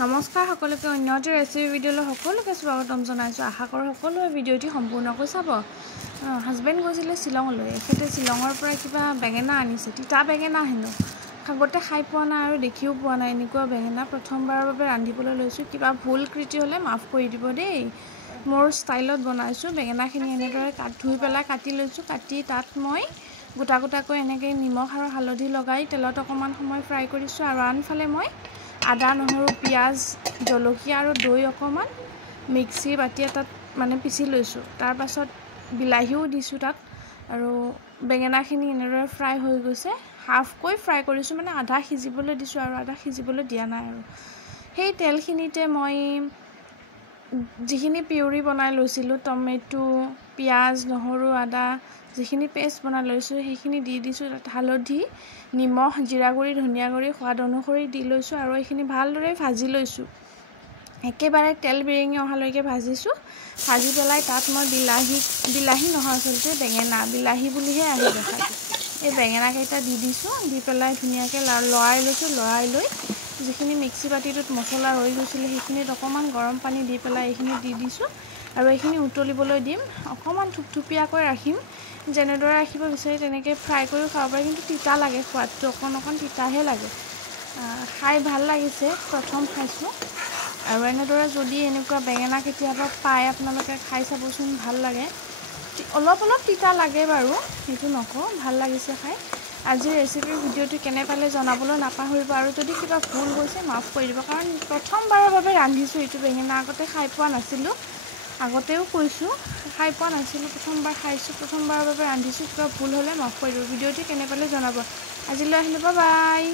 নমস্কাৰ সকলোকে অন্যটি ৰেচিপি ভিডিঅ'লৈ সকলোকে স্বাগতম জনাইছোঁ। আশা কৰোঁ সকলোৱে ভিডিঅ'টি সম্পূৰ্ণকৈ চাব। হাজবেণ্ড গৈছিলে শ্বিলঙলৈ। এখেতে শ্বিলঙৰ পৰা কিবা বেঙেনা আনিছে, তিতা বেঙেনা হেনো। আগতে খাই পোৱা নাই আৰু দেখিও পোৱা নাই এনেকুৱা বেঙেনা। প্ৰথমবাৰৰ বাবে ৰান্ধিবলৈ লৈছোঁ। কিবা ভুল কৃতি হ'লে মাফ কৰি দিব দেই। মোৰ ষ্টাইলত বনাইছোঁ। বেঙেনাখিনি এনেদৰে ধুই পেলাই কাটি লৈছোঁ। কাটি তাত মই গোটা গোটাকৈ এনেকৈ নিমখ আৰু হালধি লগাই তেলত অকণমান সময় ফ্ৰাই কৰিছোঁ। আৰু আনফালে মই আদা, নহৰু, পিঁয়াজ, জলকীয়া আৰু দৈ অকণমান মিক্সি বাতি এটাত পিচি লৈছোঁ। তাৰপাছত বিলাহীও দিছোঁ তাত। আৰু বেঙেনাখিনি এনেদৰে ফ্ৰাই হৈ গৈছে। হাফকৈ ফ্ৰাই কৰিছোঁ, আধা সিজিবলৈ দিছোঁ আৰু আধা সিজিবলৈ দিয়া নাই। আৰু সেই তেলখিনিতে মই যিখিনি পিউৰি বনাই লৈছিলোঁ, টমেটো, পিঁয়াজ, নহৰু, আদা যিখিনি পেষ্ট বনাই লৈছোঁ সেইখিনি দি দিছোঁ। তাত হালধি, নিমখ, জিৰা গুড়ি, ধনিয়া গুড়ি সোৱাদ অনুসৰি দি লৈছোঁ আৰু এইখিনি ভালদৰে ভাজি লৈছোঁ। একেবাৰে তেল বিৰেঙি অহালৈকে ভাজিছোঁ। ভাজি পেলাই তাত মই বিলাহী নহয়, আচলতে বিলাহী বুলিহে আহি দেখাটো। এই বেঙেনাকেইটা দি দিছোঁ। দি পেলাই ধুনীয়াকৈ লৰাই লৈছোঁ। লৰাই লৈ যিখিনি মিক্সি বাতিটোত মছলা ৰৈ গৈছিলে সেইখিনিত অকণমান গৰম পানী দি পেলাই এইখিনি দি দিছোঁ। আৰু এইখিনি উতলিবলৈ দিম। অকণমান থুপথুপীয়াকৈ ৰাখিম। যেনেদৰে ৰাখিব বিচাৰি তেনেকৈ ফ্ৰাই কৰিও খাব পাৰি, কিন্তু তিতা লাগে, সোৱাদটো অকণ তিতাহে লাগে। খাই ভাল লাগিছে, প্ৰথম খাইছোঁ। আৰু এনেদৰে যদি এনেকুৱা বেঙেনা কেতিয়াবা পায় আপোনালোকে খাই চাবচোন, ভাল লাগে। অলপ তিতা লাগে বাৰু, সেইটো নকওঁ, ভাল লাগিছে খাই। আজিৰ ৰেচিপিৰ ভিডিঅ'টো কেনে পালে জনাবলৈ নাপাহৰিব। আৰু যদি কিবা ভুল হৈছে মাফ কৰি দিব, কাৰণ প্ৰথমবাৰৰ বাবে ৰান্ধিছোঁ এইটো বেঙেনা। আগতে খাই পোৱা নাছিলোঁ, আগতেও কৈছোঁ খাই পোৱা নাছিলোঁ, প্ৰথমবাৰ খাইছোঁ, প্ৰথমবাৰৰ বাবে ৰান্ধিছোঁ। কিবা ভুল হ'লে মাফ কৰি দিব। ভিডিঅ'টো কেনে পালে জনাব। আজিলৈ আহিলোঁ, বাই বাই।